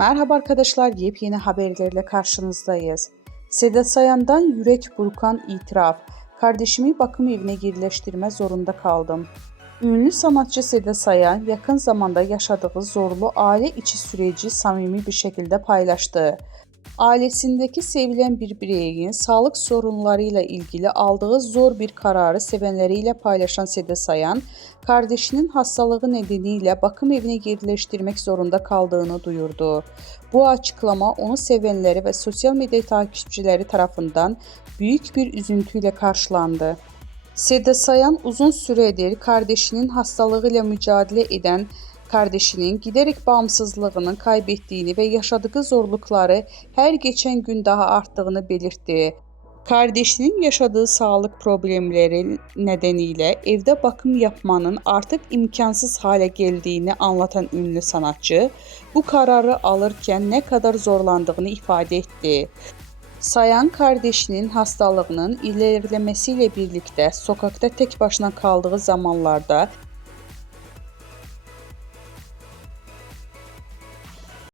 Merhaba arkadaşlar, yepyeni haberlerle karşınızdayız. Seda Sayan'dan yürek burkan itiraf. Kardeşimi bakım evine yerleştirme zorunda kaldım. Ünlü sanatçı Seda Sayan yakın zamanda yaşadığı zorlu aile içi süreci samimi bir şekilde paylaştı. Ailesindeki sevilen bir bireyin sağlık sorunlarıyla ilgili aldığı zor bir kararı sevenleriyle paylaşan Seda Sayan, kardeşinin hastalığı nedeniyle bakım evine yerleştirmek zorunda kaldığını duyurdu. Bu açıklama onu sevenleri ve sosyal medya takipçileri tarafından büyük bir üzüntüyle karşılandı. Seda Sayan uzun süredir kardeşinin hastalığıyla mücadele eden kardeşinin giderek bağımsızlığını kaybettiğini ve yaşadığı zorlukları her geçen gün daha arttığını belirtti. Kardeşinin yaşadığı sağlık problemleri nedeniyle evde bakım yapmanın artık imkansız hale geldiğini anlatan ünlü sanatçı, bu kararı alırken ne kadar zorlandığını ifade etti. Sayan kardeşinin hastalığının ilerlemesiyle birlikte sokakta tek başına kaldığı zamanlarda